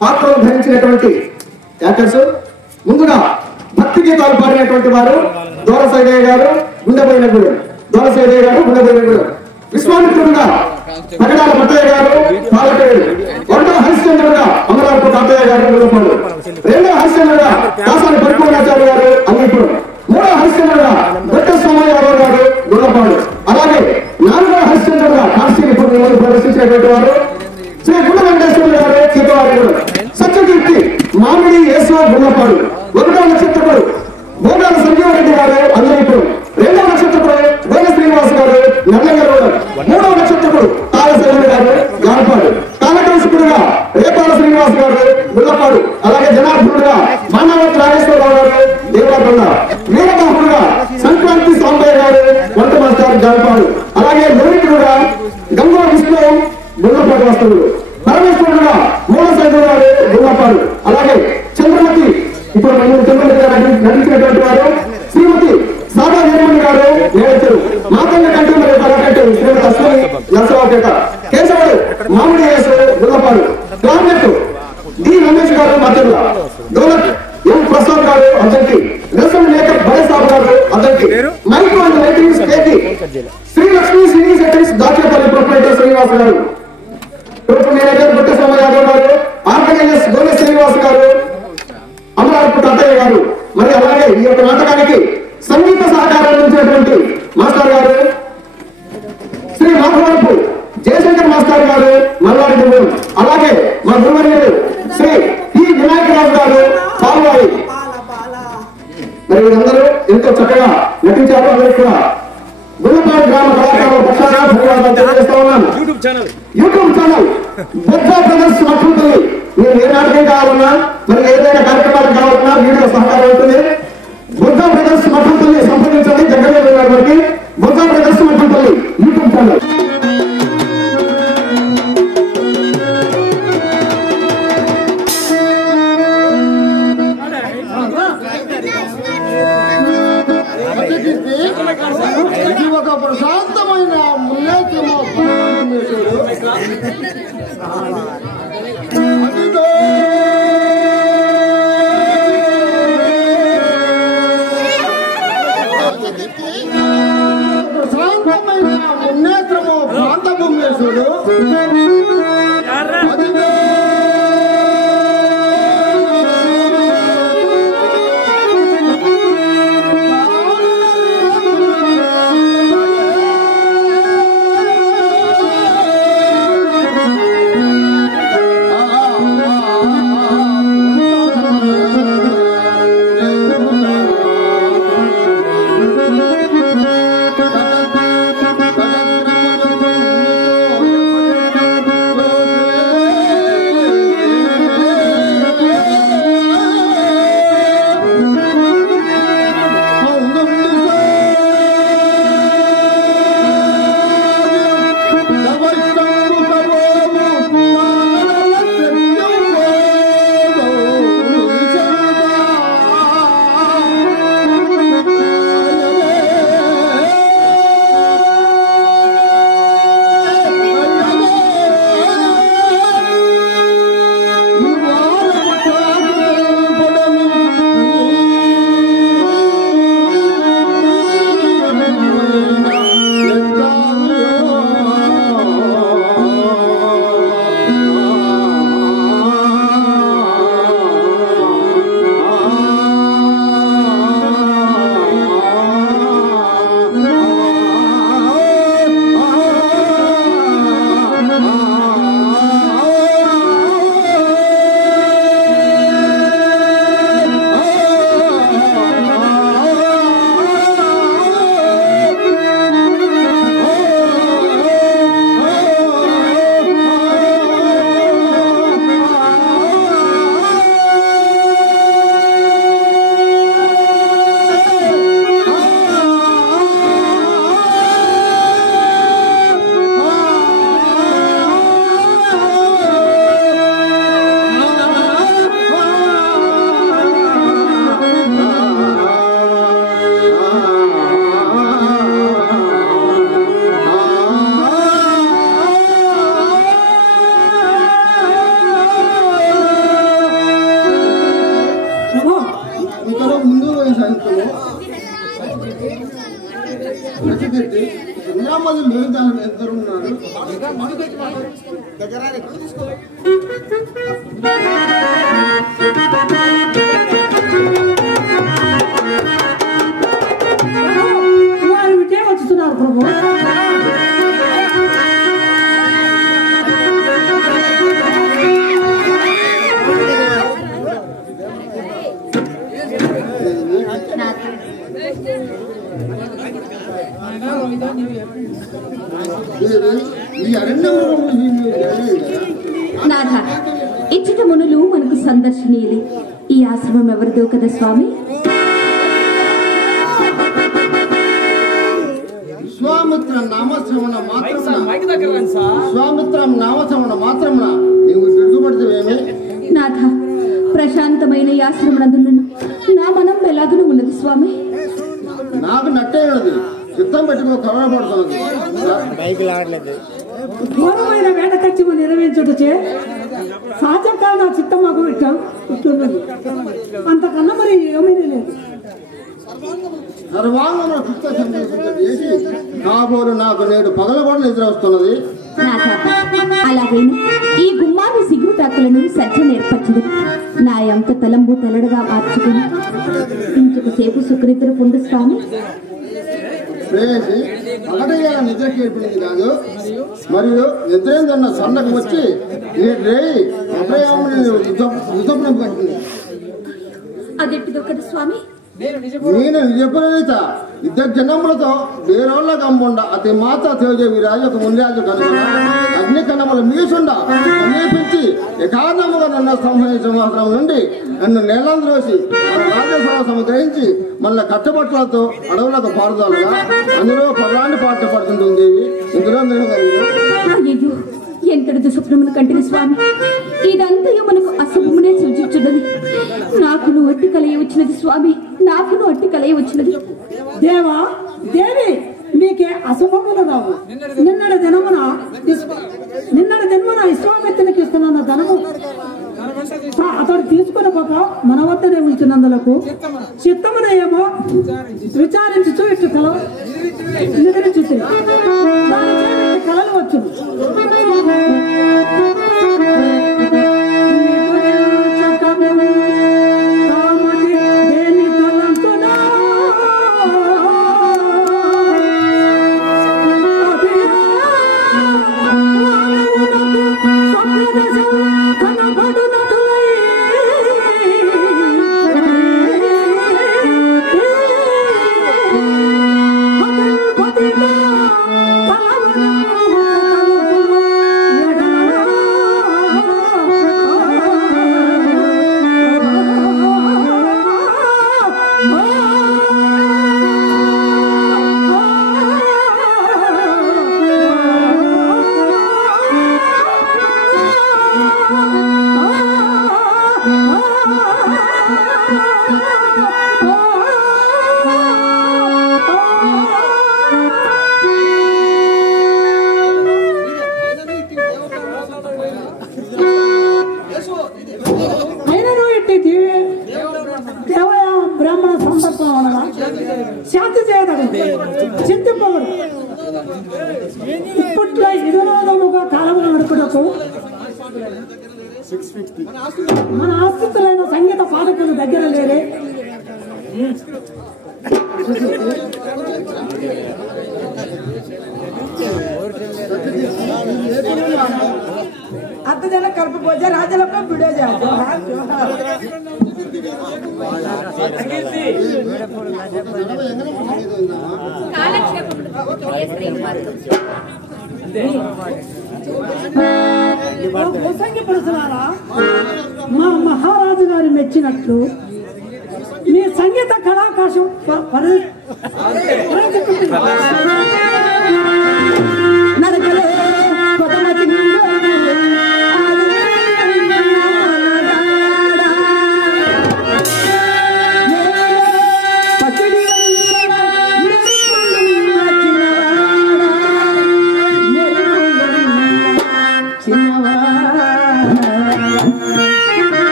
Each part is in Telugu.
పాత్రలు ధరించినటువంటి యాక్టర్స్ ముందుగా భక్తి గీతాలు పాడినటువంటి వారు దోరసైదయ్య గారు గుండెపోయినగూడెం, దోరసైదయ్య గారు గుండెపోయినగూడెం. విశ్వామిత్రుడుగా పగడాల పట్టయ్య గారు పాలకేడు, రెండవ హరిశ్చంద్రుడుగా అమరావతి తాతయ్య గారు గుండెపాడు, రెండవ హరిశ్చంద్రుడుగా కాసాని పరిపూర్ణాచార్య గారు అల్లిపురం, మూడవ హరిశ్చంద్రుడుగా దొడ్డ సోమయ్యరావు గారు గుండెపాడు, అలాగే నాలుగవ హరిశ్చంద్రుడుగా కాశీని ప్రదర్శించినటువంటి వారు శ్రీ గుండ వెంకటేశ్వర గారు చీతవారి, సత్యకీర్తి మామిడి యేసు గుండపాడు, ఒకటవ నక్షత్రకుడు భోగాల సంజీవరెడ్డి గారు అల్లరిపురం, రెండవ నక్షత్రకుడు గోగ శ్రీనివాస్ గారు నల్లగరూడ, మూడవ నక్షత్రకుడు తారశైలి గారు గానపాడు, కాలకౌశకుడుగా రేపాల శ్రీనివాస్ గారు గుల్లపాడు, అలాగే జనార్దనుడుగా మానవతి రాజేశ్వరరావు గారు దేవరకొండ, వీరబాహుడుగా సంక్రాంతి సాంబయ్య గారు వంట మాస్టర్ గానపాడు, అలాగే లోనికుడుగా గంగో విష్ణు గుల్లపాడు వస్తువులు, పరమేశ్వరుడుగా మూల సైదు గారు గుల్లపాడు, అలాగే చంద్రమతి ఇప్పుడు చంద్రమతి గారు నటించినటువంటి వారు శ్రీమతి సాదా నిర్మణి గారు నేర్చారు, మాతంగ కంటే మరియు కలకంటే శ్రీమతి అశ్వని నరసరావుపేట, కేశవుడు మామిడి యేసు గుల్లపాడు, క్లార్నెట్ డి రమేష్ గారు మధ్యలో, డోలక్ ఎం ప్రసాద్ గారు అద్దంకి, రసం మేకప్ భరసాబ్ గారు అద్దంకి, మైక్రో అండ్ లైటింగ్ స్టేటి శ్రీలక్ష్మి సినీ సెటిల్స్ దాచేపల్లి ప్రొపరేటర్ శ్రీనివాస్ గారు, టోటల్ మేనేజర్ బుట్ట సోమయాదవ్ గారు, ఆర్గనైజర్స్ గోగ శ్రీనివాస్ గారు అమరావతి తాతయ్య గారు, మరి అలాగే ఈ యొక్క నాటకానికి సంగీత సహకారం అందించినటువంటి మాస్టర్ గారు శ్రీ మాధవరపు జయశంకర్ మాస్టర్ గారు మల్లాడి గురువు, అలాగే మా గురువర్యులు శ్రీ పి వినాయకరావు గారు పాల్వాయి. మరి వీరందరూ ఎంతో చక్కగా నటించారు. అందరికీ కూడా గుల్లపాడు గ్రామ కళాకారుల పక్షాన ధన్యవాదాలు తెలియజేస్తా ఉన్నాను. YouTube channel Bojja brothers Mathampalli, మీరు ఏ నాటకం కావాలన్నా మరి ఏదైనా కార్యక్రమాలు కావాలన్నా వీడియో సహకారం ఉంటుంది. బొజ్జా బ్రదర్స్ మఠంపల్లి సంప్రదించండి. జగన్ గారికి Bojja brothers Mathampalli YouTube channel. ఇది ఒక ప్రశాంతమైన మున్నేత్రము ప్రశాంతమైన మున్నేత్రము ప్రాంత భూమేశ్వరుడు వారు విటే వచ్చుతున్నారు ప్రభు. నాథ, ఇచ్చట మునులు మనకు సందర్శనీయులు. ఈ ఆశ్రమం ఎవరిదో కదా స్వామి? విశ్వామిత్ర నామశ్రవణ మాత్రమున నీవు తిరుగుబడితేవేమి? నాథ, ప్రశాంతమైన ఈ ఆశ్రమనందులను నా మనం ఎలాగూ ఉన్నది స్వామి. నాకు నట్టే ఉన్నది, చిత్తం పెట్టుకుని కవరపడుతున్నది. ఘోరమైన వేట ఖర్చు నిర్వహించుటచే సాచకాల నా చిత్తం మాకు ఇట్టున్నది. అంతకన్నా మరి ఏమైనా లేదు. సర్వాంగమున చిత్త సంతోషించ చేసి కాబోలు నాకు నేడు పగలబడి నిద్ర వస్తున్నది. నాథ, అలాగైనా ఈ గుమ్మాన్ని సిగ్గుటాకులను సజ్జ నేర్పచ్చదు. నా ఎంత తలంబు తలడగా మార్చుకుని ఇంకొక సేపు సుఖనిద్ర పొందు స్వామి. ప్రేసి పగటయ్యాల నిద్ర కేర్పడింది కాదు, మరియు నిద్రేందన్న సన్నకు వచ్చి నేను రేయి అభయాముని యుద్ధం పట్టింది. అదెట్టిదో కదా స్వామి? నేను నిజపురీత ఇద్దరు జనములతో వేరోళ్ళ గమ్ముండ అతి మాత తేజ విరాజకు ముందాజు కనుక అగ్ని కన్నముల మీసుండ సమీపించి ఏకారణముగా నన్ను సంహరించిన మాత్రం నుండి నన్ను నేలంద్రోసి రాజసవాసము గ్రహించి మళ్ళీ కట్టబట్టలతో అడవులకు పారుదలగా అందులో పర్వాన్ని పాట పడుతుంటుంది దేవి. ఇందులో నేను అయ్యో, ఎంతటి దుస్వప్నమును కంటిని స్వామి. ఇదంతయు మనకు అశుభమునే సూచించున్నది. నాకును అట్టి కలయి వచ్చినది స్వామి, నాకును అట్టి కలయి వచ్చినది. దేవా దేవి, మీకే అశుభములు రావు. నిన్నటి దినమున విశ్వామిత్రునికి ఇస్తున్న ధనము అతడు తీసుకుని పోక మన వద్దనే ఉంచినందులకు చిత్తమున ఏమో విచారించుతూ ఇటు కల నిద్రించు కలలు వచ్చు. బ్రాహ్మణ సందర్భం అనగా శాంతి చేయదగదు, చింతింపకూడదు. ఇప్పట్లో వినోదముగా కాలములు నడుపుటకు మన ఆస్తితులైన సంగీత పాఠకులు దగ్గర లేరే. అత్తజన కలుపు పూజ రాజలకు వీడియో చేయాలి. సంగీ పడుతున్నారా? మా మహారాజు గారు మెచ్చినట్లు మీ సంగీత కళాకాశం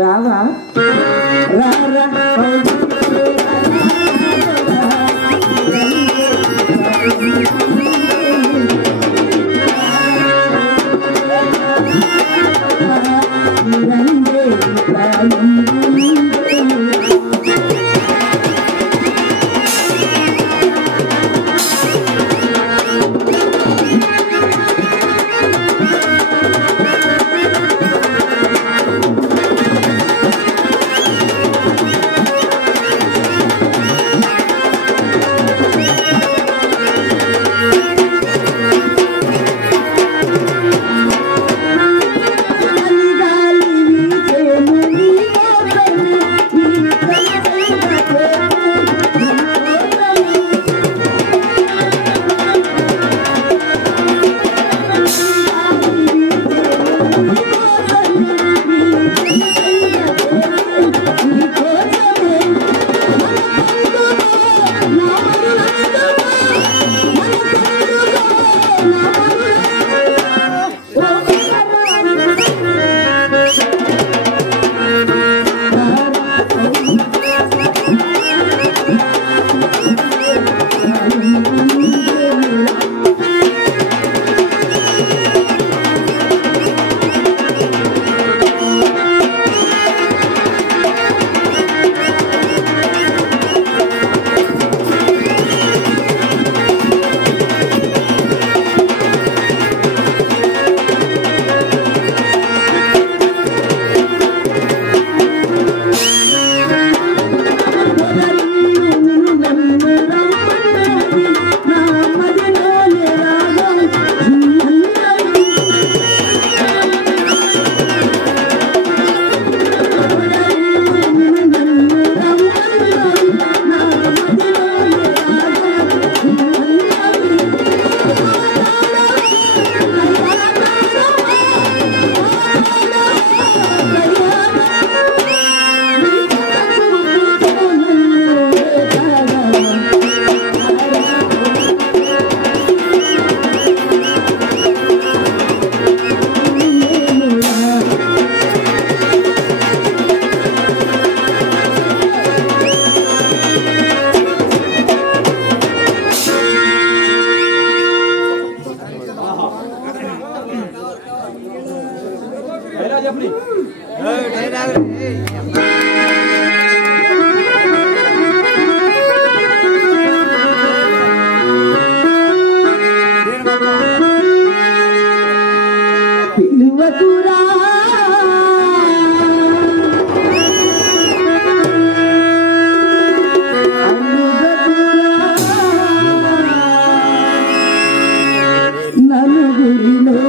రావా రా రా పిలువకురా నలుగురిలో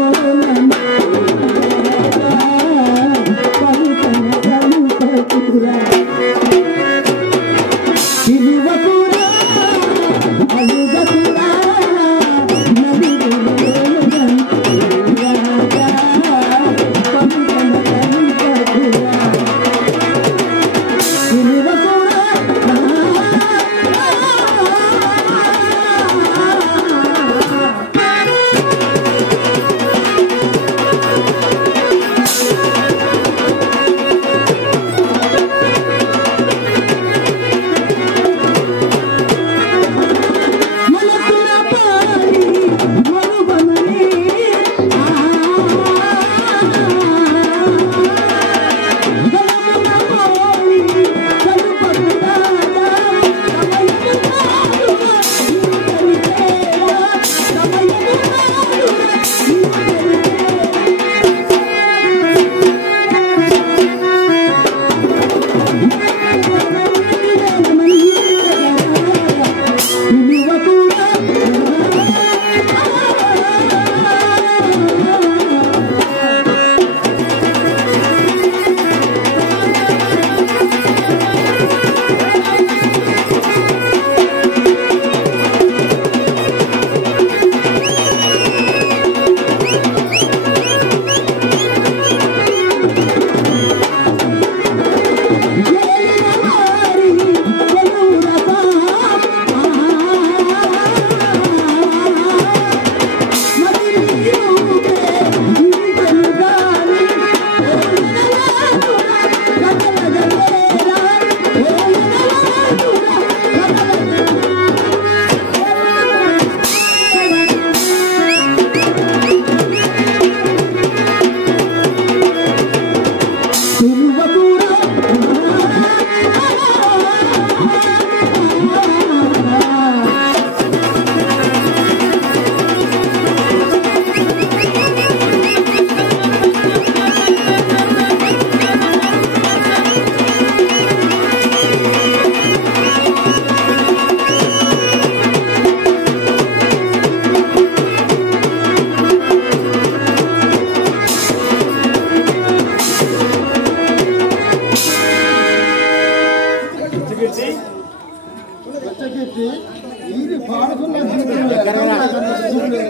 ఇది పాడుతున్న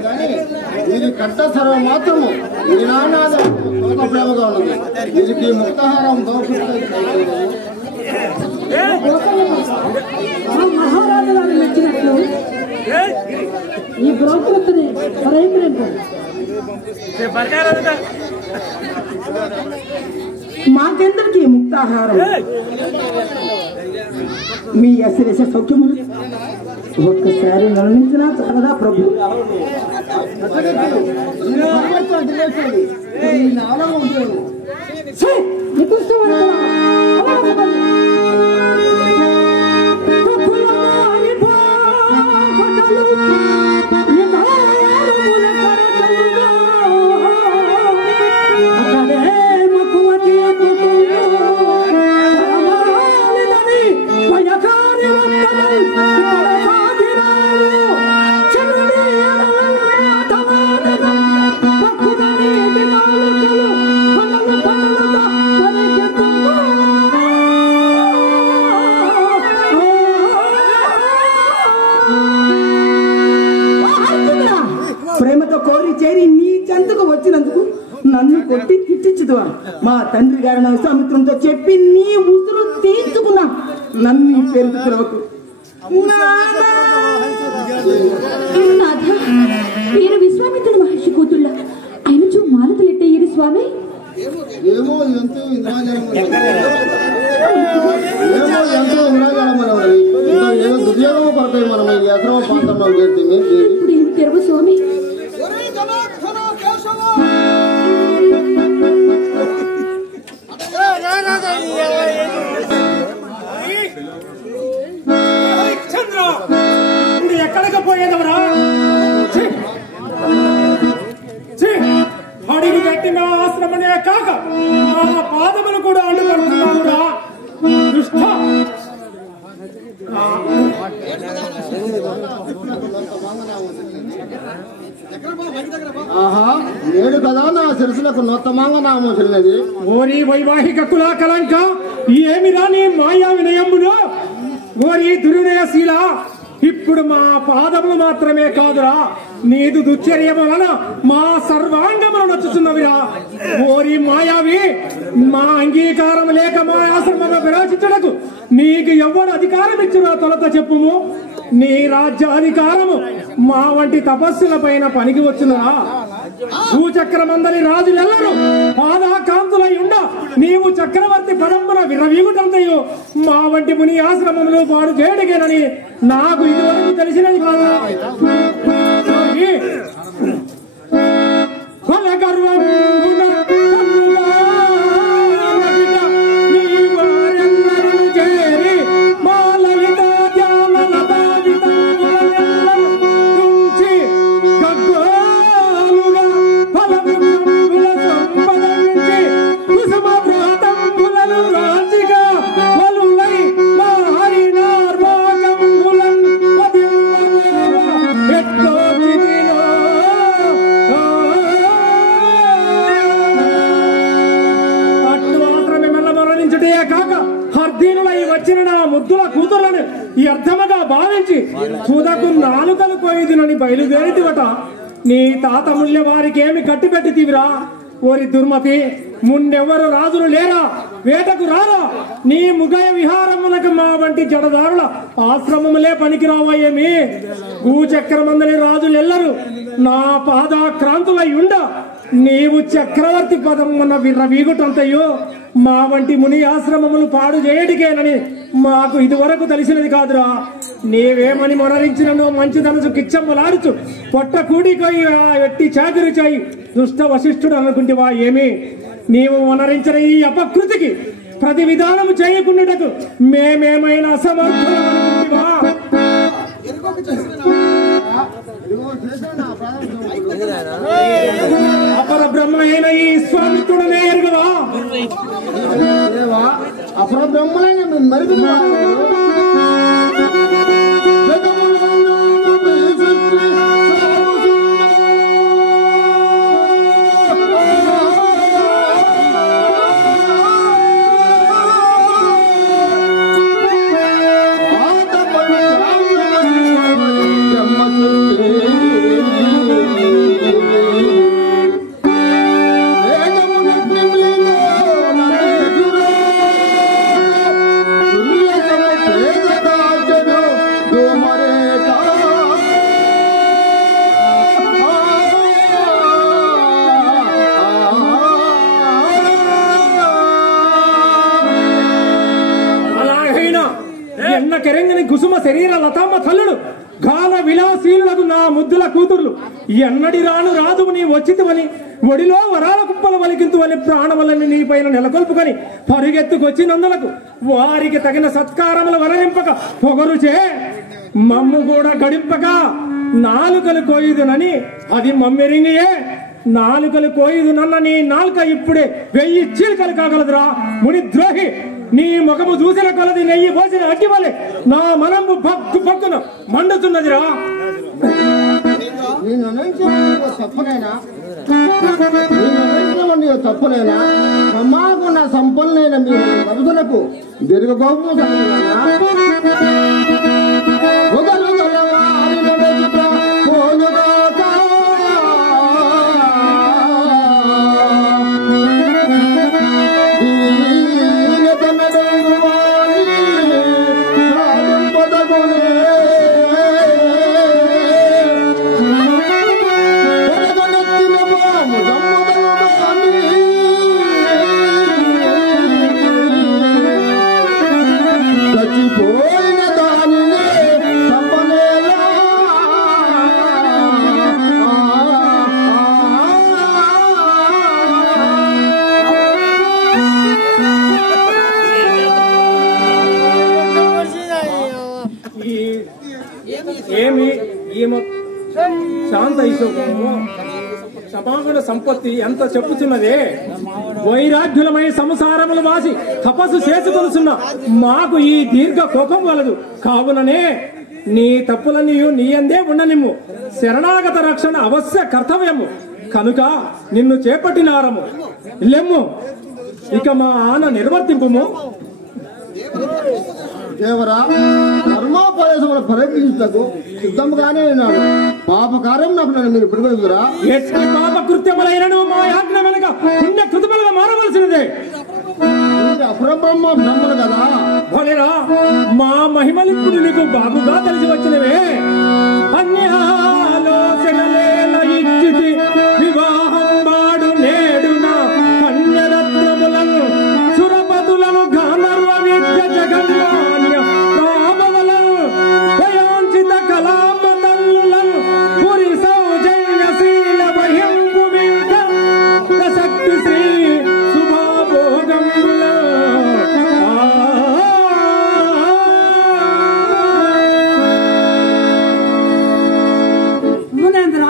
కానీ ఇది కట్ట సర్వం మాత్రము ఇది నానాద ప్రేమగా ఉన్నది దీనికి ముక్తహారం మహారాజు గారు నచ్చినట్లు ఈ బ్రోకర్ని మాకెందరికి ముక్తాహారం మీ అశిరేష సౌఖ్యము ఒక్కసారి నిర్ణయించిన చాలదా ప్రభు ప్రేమతో కోరి చేరి నీ చెంతకు వచ్చినందుకు నన్ను కొట్టి తిట్టించుదు మా తండ్రి గారిన విశ్వామిత్రంతో చెప్పి నీ ఉసురు తీర్చుకున్నా నన్ను ఈ పేరుకు పిలవకు. మీరు విశ్వామిత్రుడు మహర్షి కూతుళ్ళ ఆయన చూ మాలతలెట్టయ్యేది స్వామి. ఏమో ఎంతో ఇంద్రాజాలం ఏదో దుర్యోగం పడతాయి మనం ఈ ఎసరవ పాత్రలో చేస్తే ఇప్పుడు ఏం తెరవు స్వామి. పోయేదవరా? అడిగి కట్టిన ఆశ్రమనే కాక ఆ పాదములు కూడా అడ్డుపడుతున్నావురా దుష్ట. ఆహా, నేడు కదా నా శిరసులకు నొత్తమంగా నామోసినది. ఓరి వైవాహిక కులా కలంక, ఏమిరా నీ మాయా వినయములు? ఓరి దుర్వినయశీల, ఇప్పుడు మా పాదములు మాత్రమే కాదురా, నీదు దుశ్చర్యము వలన మా సర్వాంగములు నచ్చుతున్నవిరా. ఓరి మాయావి, మా అంగీకారం లేక మా ఆశ్రమంలో విరాజించడకు నీకు ఎవరు అధికారం ఇచ్చినా తొలత చెప్పుము. నీ రాజ్యాధికారము మా వంటి తపస్సుల పైన పనికి వచ్చినరా? భూచక్రమందరి రాజులెల్లరూ పాదాకాంతులై ఉండ నీవు చక్రవర్తి పదంబున విరవీగుటంతయు మా వంటి ముని ఆశ్రమంలో పాడు చేయడిగేనని నాకు ఇదివరకు తెలిసినది కాదా? గర్వం ముద్దుల కూతుర్లను ఈ అర్థముగా భావించి తుదకు నాలుకలు పోయిదినని బయలుదేరితివట. నీ తాతముల్య వారికి ఏమి కట్టి పెట్టితివిరా? ఓరి దుర్మతి, మున్నెవ్వరు రాజులు లేరా? వేటకు రారా? నీ ముగయ విహారములకు మా వంటి జడదారుల ఆశ్రమములే పనికిరావయ్యేమి? భూచక్రమందరి రాజులెల్లరూ నా పాదాక్రాంతులై ఉండ నీవు చక్రవర్తి పదం ఉన్న విర్రవీగుటంతయో మా వంటి ముని ఆశ్రమములు పాడు చేయడికేనని మాకు ఇదివరకు తెలిసినది కాదురా. నీవేమని మొనరించినను మంచిదనసు కిచ్చమ్మలాడుచు పొట్ట కూడికోయి ఎట్టి చాకిరి చేయి దుష్ట వశిష్ఠుడు అనుకుంటేవా ఏమి? నీవు మొనరించిన ఈ అపకృతికి ప్రతి విధానము చేయకుండాటకు మేమేమైనా అసమర్థులమనుకుంటేవా? అపర బ్రహ్మ అయిన ఈ స్వామిత్రుడనే ఎరుగవా? అపర బ్రహ్మలైన మరుగులు కెరంగని కుసుమ శరీర లతామ తల్లుడు గాన విలాసీనులకు నా ముద్దుల కూతుర్లు ఎన్నడి రాను రాదు నీ వచ్చితువని ఒడిలో వరాల కుప్పలు వలికింతువని ప్రాణములని నీ పైన నెలకొల్పుకొని పరుగెత్తుకొచ్చినందులకు వారికి తగిన సత్కారములు వరనింపక పొగరుచే మమ్ము కూడా గడింపక నాలుకలు కోయిదునని అది మమ్మెరింగియే. నాలుకలు కోయిదునన్న నీ నాలుక ఇప్పుడే 1000 చీలికలు కాగలదురా ముని ద్రోహి. నీ ముఖము చూసిన కొలది నెయ్యి పోసిన అగ్గి వలె నా మనంబు భక్కు భక్కున మండుతున్నదిరా. తప్పునైనా సమాగున్న సంపన్నులైన మీ మరుదులకు దీర్ఘకోపము చచ్చిపోయిన దానినే క్షమాగుణ సంపత్తి ఎంత చెప్పుచున్నదే. వైరాగ్యులమై సంసారములు వాసి తపస్సు చేసుకొనుచున్న మాకు ఈ దీర్ఘ కోపం వలదు. కావుననే నీ తప్పులన్నీ నీ అందే ఉండనిమ్ము. శరణాగత రక్షణ అవశ్య కర్తవ్యము కనుక నిన్ను చేపట్టినారము. లెమ్ము ఇక మా ఆన నిర్వర్తింపుము. దేవరా, ధర్మోపదేశములు పరీక్షించకు సిద్ధముగానే ఉన్నాడు. పాపకార్యం నాకు నన్ను మీరు పిలుగురా. ఎట్టి పాప కృత్యములైనను మా యాజ్ఞ వెనుక పుణ్య కృతములుగా మారవలసినదే. అపరబ్రహ్మ బ్రహ్మలు కదా. భలేరా, మా మహిమలిప్పుడు నీకు బాగుగా తెలిసి వచ్చినవే. అన్యాలోచనలేల ఇచ్చితి వివాహం వాడు నేడున కన్యరత్నములను సురపతులను గానర్వ విద్య జగన్మాన్య రామవలను భయాంచిత కళామతల్లులను పురి సౌజన్యశీల బహింపుమింక ప్రసక్తి శ్రీ శుభాభోగముల మునేంద్ర,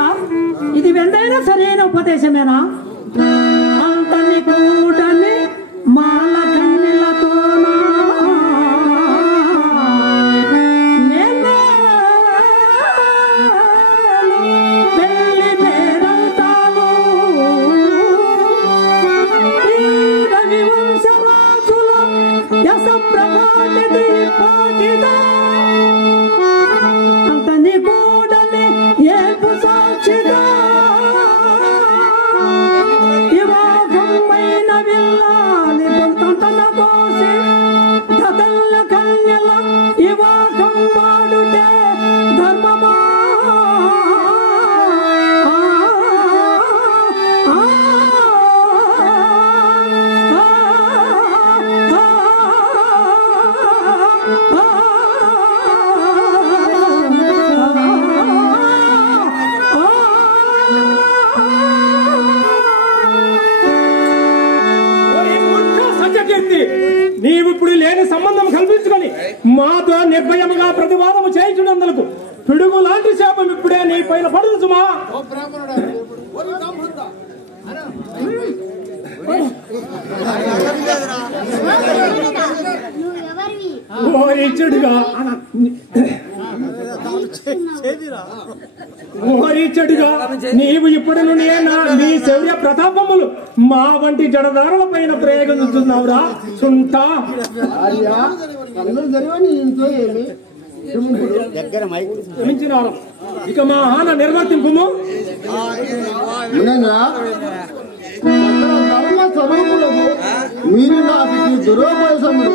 ఇది వెంటైనా సరైన ఉపదేశమేనా? అంతని కూడని మాల కన్నెలతోనా పెళ్లి పేరంతాలు రవి వంశరాజుల యశ ప్రభాటి పాటిదా అంతని కూడని ఏపు సాక్షిగా వివాహమైన విల్లాలి తంతన కోసి దదల్ల కన్యల వివాహం వాడుటే ధర్మమా. నీవిప్పుడు లేని సంబంధం కల్పించుకొని మాతో నిర్భయముగా ప్రతివాదము చేయించున్నందుకు పిడుగు లాంటి శాపం ఇప్పుడే నీ పైన పడుచుమా. ఓరిచ్చడుగా నీవు ఇప్పటి నుండి నీ శౌర్య ప్రతాపములు మా వంటి జడదారుల పైన ప్రయోగించున్నావురా సుంటా. ఇక మా ఆన నిర్వర్తింపు. ధర్మ స్వరూపులకు మీరు నాకు దురోపదేశములు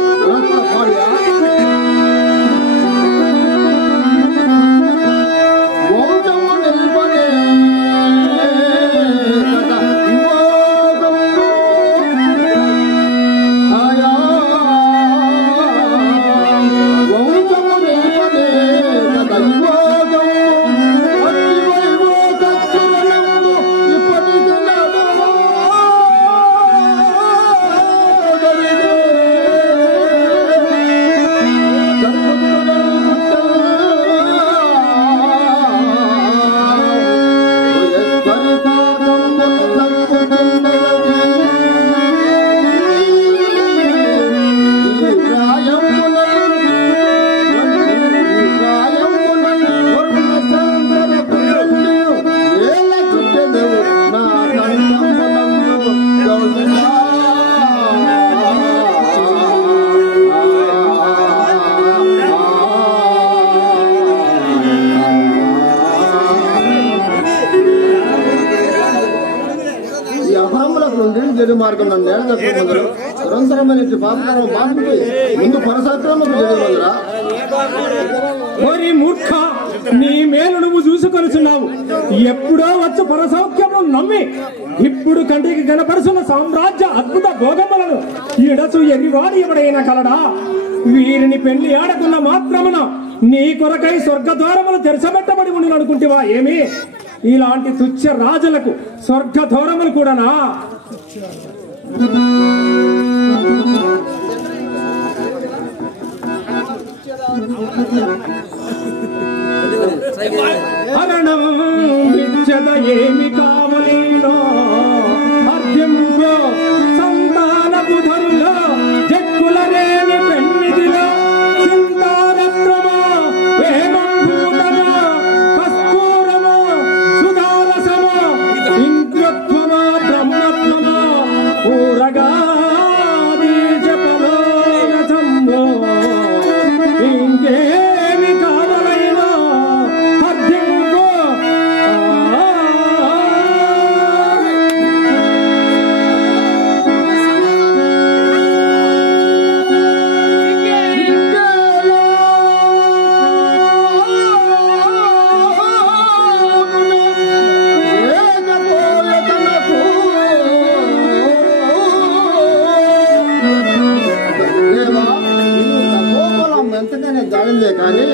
చెడు మార్గం నన్ను నేర్చుకుందరు నిరంతరమైన పాపకరం మార్పుకి ముందు కొనసాగడం మూర్ఖ, నీ మేలు నువ్వు చూసుకొనుచున్నావు. ఎప్పుడో వచ్చి పరసౌఖ్యము నమ్మి ఇప్పుడు కంటికి కనపరుచున్న సామ్రాజ్య అద్భుత భోగములను ఇడసు ఎన్నివాడు ఎవడైనా కలడా? వీరిని పెళ్లి ఆడకున్న మాత్రమున నీ కొరకై స్వర్గద్వారములు తెరచబెట్టబడి ఉండి అనుకుంటేవా ఏమి? ఇలాంటి తుచ్చ రాజులకు స్వర్గద్వారములు కూడానా? హరణం విచ్చద ఏమి కావలేనో అర్జంలో సంతానపు ధరులో జక్కుల రేణి పెన్నిదిలో చింతారత్నమో వేమంభూతమో కస్తూరమో సుధారసమో ఇంద్రత్వమో బ్రహ్మత్వమో ఊరగా ఇంకేమి కావలైనా అర్జంలో ఎంతగానే దాడిందే కానీ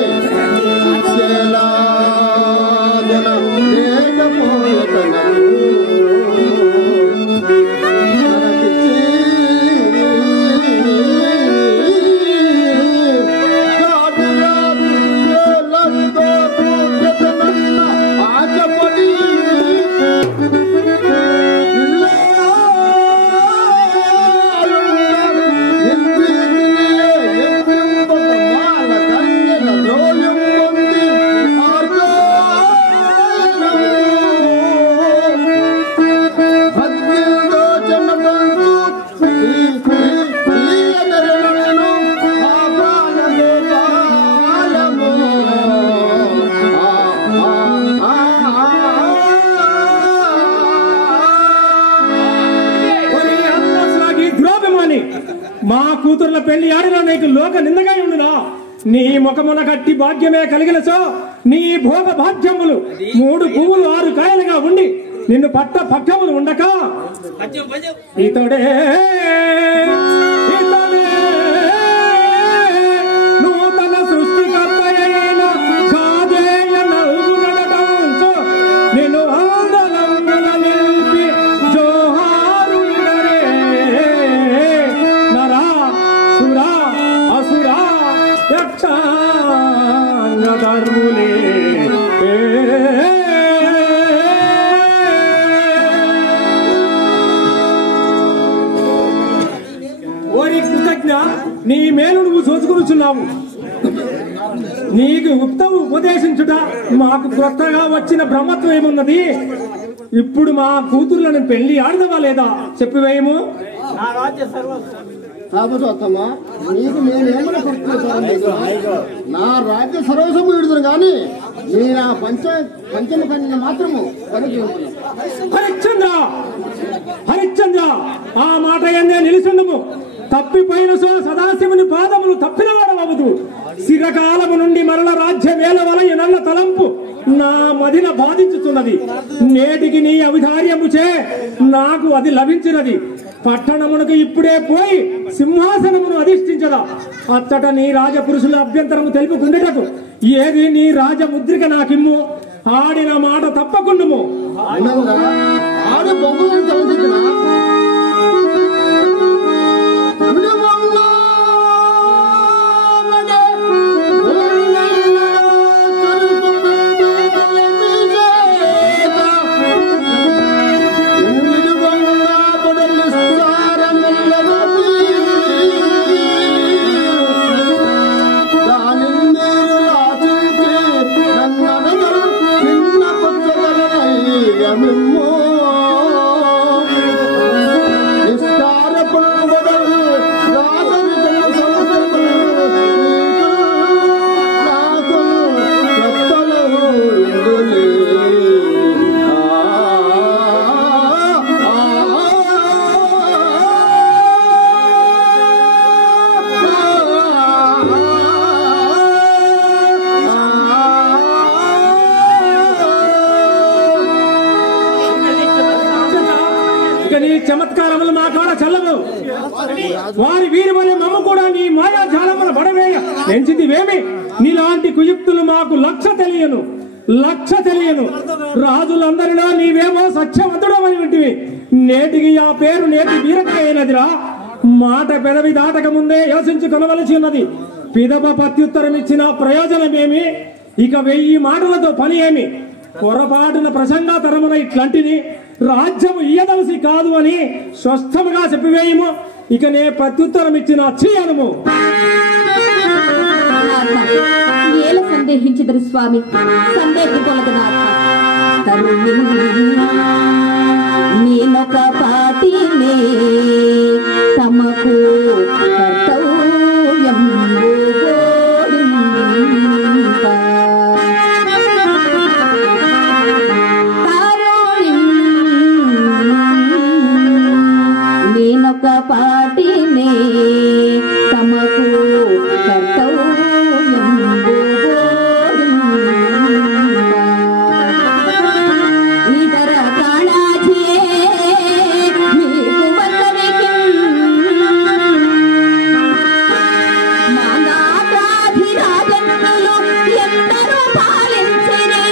మా కూతుర్ల పెళ్లి ఆడినా నీకు లోక నిందగా ఉండునా నీ ముఖమున కట్టి భాగ్యమే కలిగినచో నీ భోగ భాగ్యములు 3 పువ్వులు 6 కాయలుగా ఉండి నిన్ను పట్ట పక్కములు ఉండక ఇతడే నూతన సృష్టికర్త అయిన సాధేయ నలుగునడంచు నిన్ను అందలంగుల నిలిపి జోహారు నరా సురా అసురా యక్షాంగ ధర్ములే నీ మేలు నువ్వు చూసుకునిచున్నావు. నీకు ఉత్తమ ఉపదేశించుట మాకు కొత్తగా వచ్చిన బ్రహ్మత్వం ఏమున్నది? ఇప్పుడు మా కూతుర్లను పెళ్లి ఆడదవా లేదా చెప్పివేయము. కాబోతమ్మా నీకు నేనేమని నా రాజ్య సర్వస్వము విడుదల కానీ నీ నా పంచమ కన్య మాత్రము హరిశ్చంద్ర హరిశ్చంద్ర ఆ మాట ఎందే నిలిచుండము. తప్పిపోయిన సదాశివుని పాదములు తప్పినవాడవదు. చిరకాలము నుండి మరల రాజ్య వేల వలయ నల్ల తలంపు నా మదిన బాధించుతున్నది. నేటికి నీ అవిధార్యముచే నాకు అది లభించినది. పట్టణమునకు ఇప్పుడే పోయి సింహాసనమును అధిష్ఠించదా. అచ్చట నీ రాజపురుషుల అభ్యంతరము తెలుపుకుండటకు ఏది నీ రాజముద్రిక నాకిమ్ము. ఆడిన మాట తప్పకుండుము. చమత్కారములు మా కాడ చల్లవు. వారి వీరి వల్ల మమ్మ కూడా నీ మాయాజాలముల బడవేయ పెంచిదివేమి. నీలాంటి కుయుక్తులు మాకు లక్ష తెలియను. రాజులందరిలో నీవేమో సత్యవంతుడమని వింటివి. నేటికి ఆ పేరు నేటి వీరక అయినదిరా. మాట పెదవి దాటక ముందే యోచించి కొనవలసి ఉన్నది. పిదప ప్రత్యుత్తరం ఇచ్చిన ప్రయోజనమేమి? ఇక 1000 మాటలతో పని ఏమి? పొరపాటున ప్రసంగా తరమున ఇట్లాంటిది రాజ్యము ఇయ్యదలసి కాదు అని స్పష్టముగా చెప్పివేయము. ఇక నే ప్రత్యుత్తరం ఇచ్చిన అచ్చయనుము. ఏల సందేహించదరు స్వామి, సందేహపడదు నాథ. నేనొక పాటినే తమకు కర్తవ్యం నేనొక పాటినే తమకు కర్తవ్యం ఇతర కాళాచే మీకు వద్దరికి నానాథాధిరాజన్నులు ఎందరూ పాలించిరి.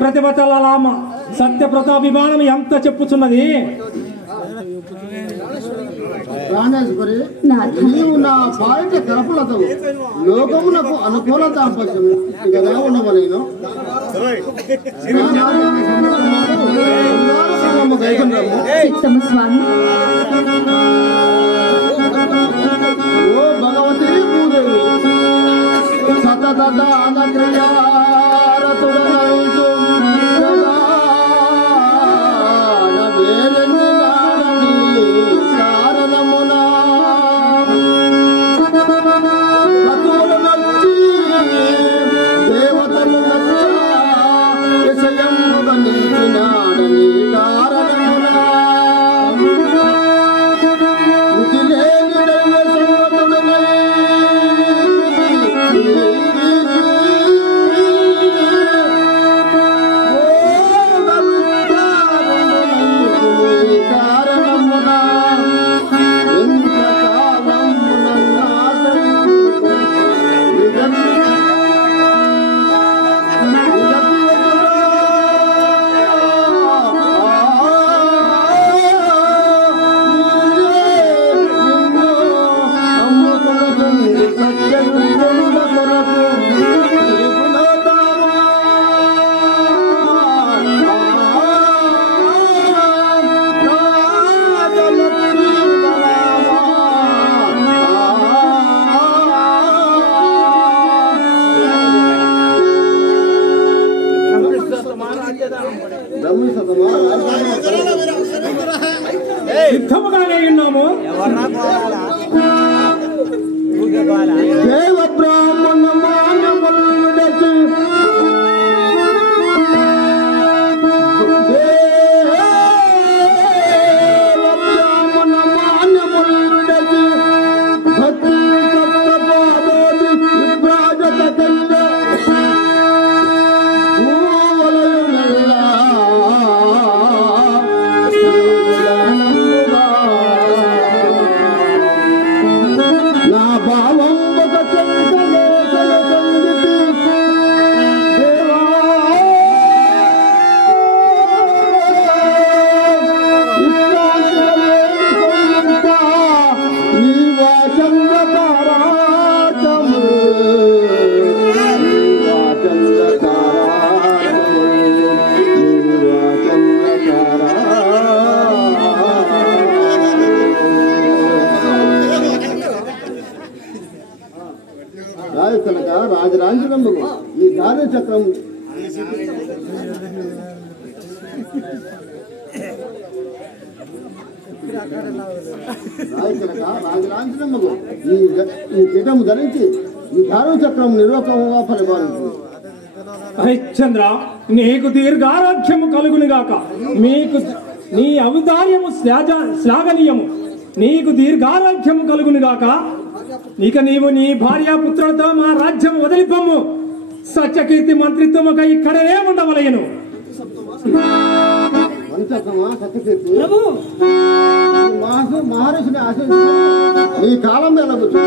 ప్రతిభతలామ సత్యప్రతాభిమానం ఎంత చెప్పుచున్నది. ప్రాణేశ్వరి, నీవు నా పాలిట కరపులతో లోకమునకు అనుకూల దాంపత్యం ఇకనే ఉండవలేను. ఓ భగవతి భూదేవి, సతత దాన క్రియారతుడనైతు లాంఛనముకు ఈ దారి చక్రం రాజలాంఛనముకు ఈ కిటము ధరించి ఈ దారు చక్రం నిర్వకంగా పరిపాలించు. హరిశ్చంద్ర, నీకు దీర్ఘారోగ్యము కలుగును గాక. మీకు నీ ఔదార్యము శ్లాఘనీయము. నీకు దీర్ఘారోగ్యము కలుగును గాక. ఇక నీవు నీ భార్యాపుత్రులతో మా రాజ్యం వదిలిపోము. సత్యకీర్తి మంత్రిత్వముక ఇక్కడనే ఉండవలయను. మహర్షిని ఆశించి ఈ కాలం వెళ్ళవచ్చు.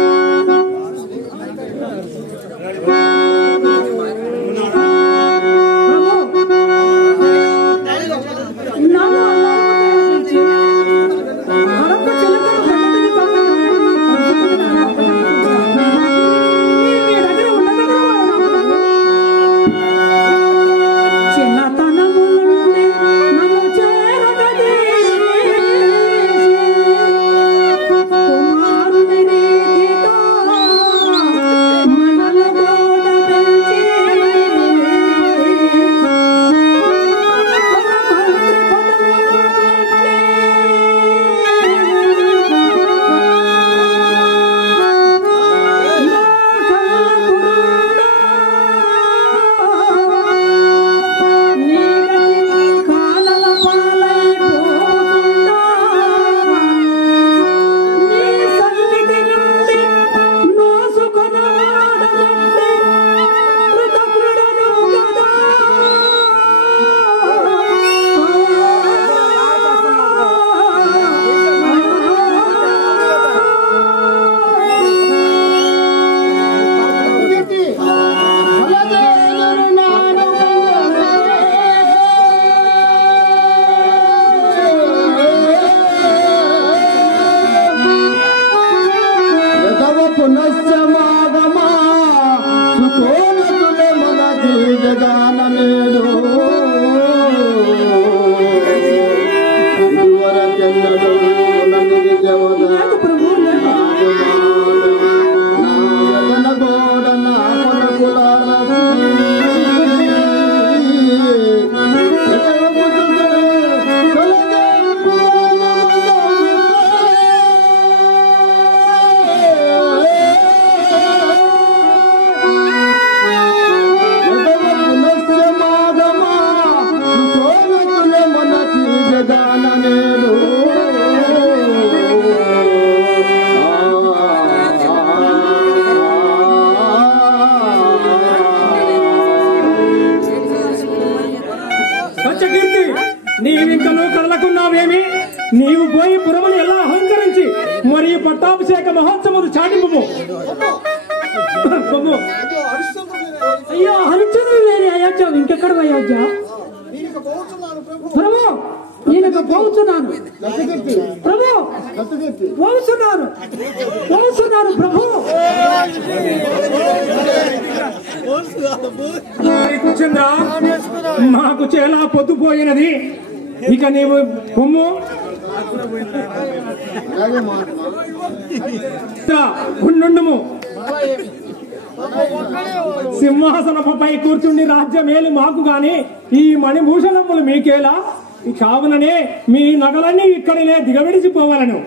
నీవింకను కదలకున్నావేమి? నీవు పోయి పురములు ఎలా అహంకరించి మరియు పట్టాభిషేక మహోత్సవములు చాటింపు. అయ్యో హరిచంద్రుడు లేని అయోధ్య ఇంకెక్కడ అయోధ్య? ప్రభు ఈయనకు పోతున్నాను ప్రభు, పోతున్నాను ప్రభు. చంద్ర, మాకు చాలా పొద్దుపోయినది. ఇక నీవు పొమ్ము. ఉండుము. సింహాసనపై కూర్చుండి రాజ్యమేలు మాకు గాని ఈ మణిభూషణములు మీకేలా? కావుననే మీ నగలన్నీ ఇక్కడనే దిగవిడిచిపోవాలను.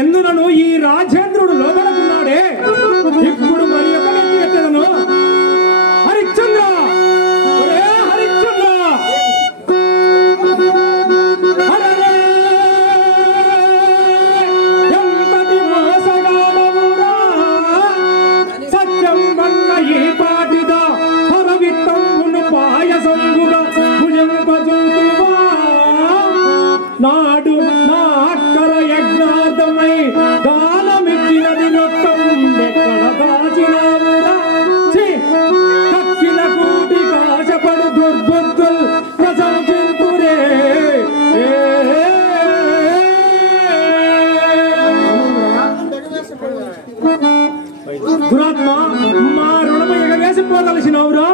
ఎందునను ఈ రాజేంద్రుడు లోబడుతున్నాడే. ఇప్పుడు మరి ఎక్కడెత్తి ఎత్తదను? హరిశ్చంద్ర, హరిశ్చంద్ర, ఎంతటి మోసగాడవురా! సత్యం వల్ల ఈ పాటిదా పరవిత్తమును పాయసంగుగా భుజంపజూతువా. నాడు నా అక్కర యజ్ఞార్థమై దానమిచ్చినది మొత్తం ఎక్కడ దాచినావురా? కక్కిన కూటి కాశపడు దుర్బుద్ధుల్ ప్రశంసింతురే. దురాత్మ, మా రుణము ఎగవేసిపోదలసినవురా?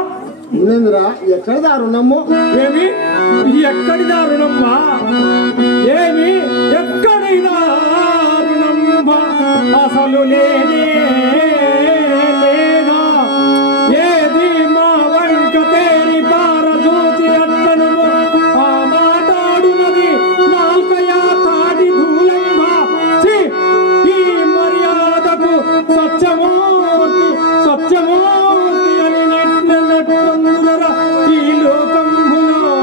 ఎక్కడిదా రుణము? ఏమి ఎక్కడిదా రుణమ్మా? ఏమి ఎక్కడిదా రుణము? అసలు లేనే లేదా ఏది మా వంక తేరి పారజూచి అట్టను ఆ మాట్లాడునది నాల్కయా తాడి ధూలంబా ఈ మర్యాదకు సత్యమూర్తి సత్యమూర్తి అని నెట్టినట్టుందురా ఈ లోకంబులో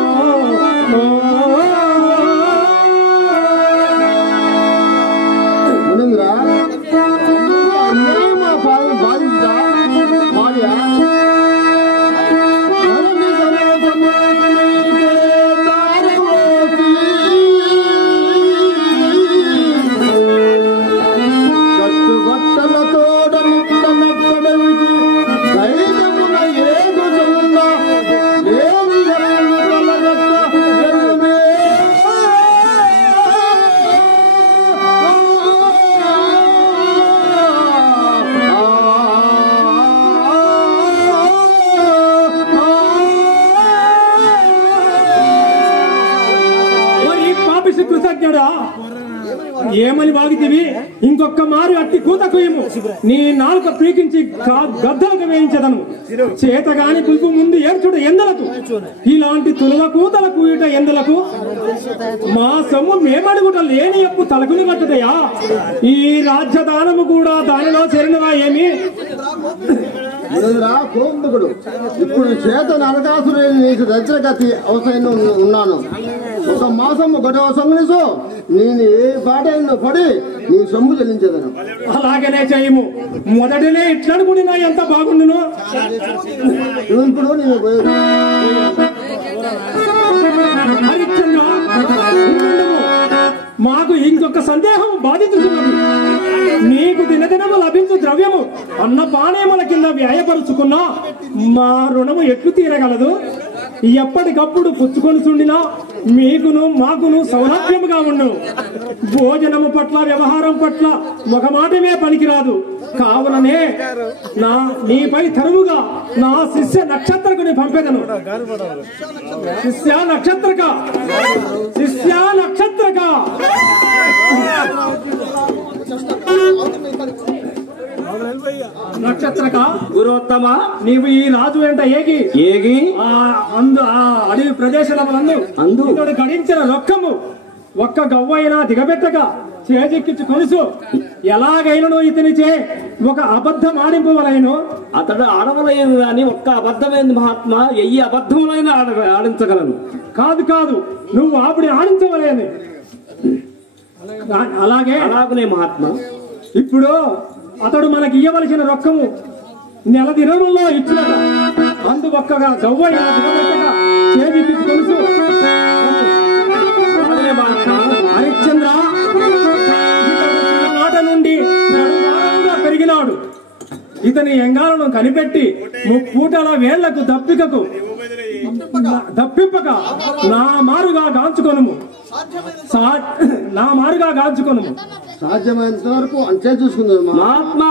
ఏమని బాగితివి ఇంకొక మారు అట్టి కూతకుయము నీ నాలుక పీకించి గద్దలకు వేయించదను చేతగాని పులుపు ముందు ఏడ్చుడు ఎందలకు ఇలాంటి తులవ కూతలకు ఇట ఎందలకు మా సొమ్ము మేమడుగుట లేని అప్పు తలకుని పట్టుదయా ఈ రాజ్యదానము కూడా దానిలో చేరినవా ఏమి కోంబకుడు ఇప్పుడు చేత నరకాసుడు నీకు దగ్గరగతి అవసరం ఉన్నాను ఒక మాసం ఒకటవ సొమ్మునిసో నేను ఏ పాట పడి నీ సొమ్ము చెల్లించేదను అలాగనే చేయము మొదటినే ఇట్లనుకుని నా ఎంత బాగుండును ఇప్పుడు నేను హరిశ్చంద్ర మాకు ఇంకొక సందేహం బాధితున్నది నీకు దినదినము లభించు ద్రవ్యము అన్న పానీయముల కింద వ్యయపరుచుకున్నా మా రుణము ఎట్లు తీరగలదు ఎప్పటికప్పుడు పుచ్చుకొని చుండినా మీకును మాకును సౌలభ్యముగా ఉండు భోజనము పట్ల వ్యవహారం పట్ల ఒక మాటమే పనికిరాదు కావుననే నీపై తరువుగా నా శిష్య నక్షత్రకుని పంపెదను శిష్య నక్షత్రక నక్షత్రక గురోత్తమ నీవు ఈ రాజు వెంట ఏగి అడవి ప్రదేశాలందు ఇతడు గడించిన రొక్కము ఒక్క గవ్వైనా దిగబెట్టగా చేజిక్కించి కొలుసు ఎలాగైనను ఇతనిచే ఒక అబద్ధం ఆడింపవలైను అతడు ఆడవలేదు గాని ఒక్క అబద్ధమైంది మహాత్మా ఎయ్యి అబద్ధములైన ఆడించగలను కాదు నువ్వు ఆవిడ ఆడించవలేని అలాగనే మహాత్మా ఇప్పుడు అతడు మనకి ఇయ్యవలసిన రొక్కము నెల దినముల్లో ఇచ్చినట అందు ఒక్కగా గవ్వైనా దిగబెట్టగా చేజిక్కించి కొలుసు హరిశ్చంద్ర మాట నుండి నడువారంగా పెరిగినాడు ఇతని ఎంగాలను కనిపెట్టి ముప్పూటల వేళ్లకు దప్పింపక నా మారుగా గాంచుకొనుము సాధ్యమైనంత వరకు అంతే చూసుకుందాం మహాత్మా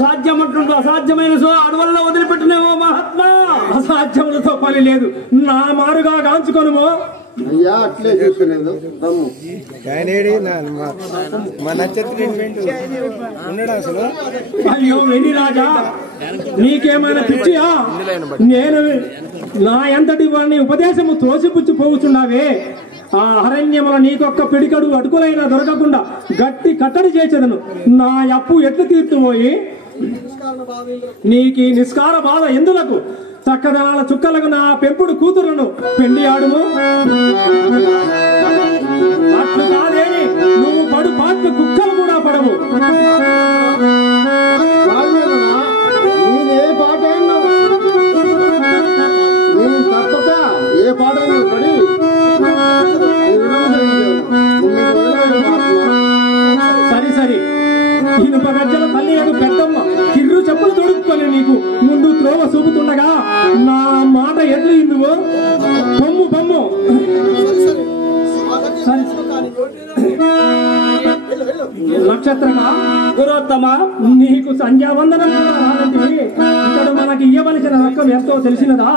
సాధ్యమంటుంటూ అసాధ్యమైన సో అడవుల్లో వదిలిపెట్టినేమో మహాత్మా అసాధ్యములతో పని లేదు నా మారుగా గాంచుకొనుము అయ్యా అట్లే చూసుకునేది అయ్యో వెని రాజా నీకేమైనా పిచ్చియా నేను నా ఎంతటి వాడిని ఉపదేశము తోసిపుచ్చి పోవుచున్నావే ఆ అరణ్యముల నీకొక్క పిడికడు అటుకులైనా దొరకకుండా గట్టి కట్టడి చేసేదను నా అప్పు ఎట్లు తీర్చుపోయి నీకు నిస్కార బాధ ఎందులకు చక్కదనాల చుక్కలకు నా పెంపుడు కూతురును పెళ్లి ఆడుము అట్లు కాదేని నువ్వు పడు పాటలు కుక్కలు కూడా పడవు ఏ పాట తప్పక ఏ పాట పడి సరి ఇనుప గజ్జల తల్లి యొక్క పెద్దమ్మ కిర్రు చెప్పులు తొడుక్కొని నీకు ముందు త్రోవ చూపుతుండగా నా మాట ఎట్లు ఇందువో బొమ్ము నక్షత్రమా గురోత్తమ నీకు సంధ్యావందనం ఇతడు మనకి ఇయ్యవలసిన రకం ఎంతో తెలిసినదా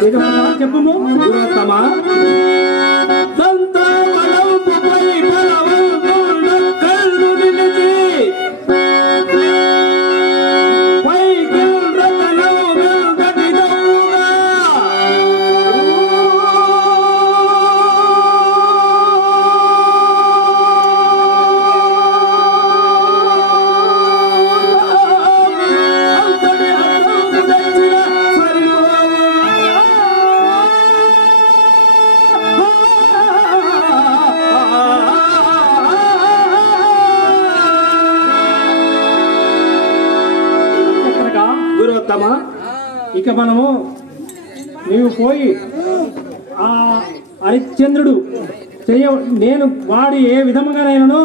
ఇది ఒకసారి చెప్పుము గురోత్తమ ఇక మనము నీవు పోయి ఆ హరిశ్చంద్రుడు నేను వాడి ఏ విధముగానైనానో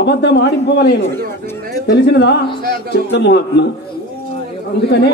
అబద్ధం ఆడింపవలేను, తెలిసినదా? చిత్త మహాత్మా. అందుకనే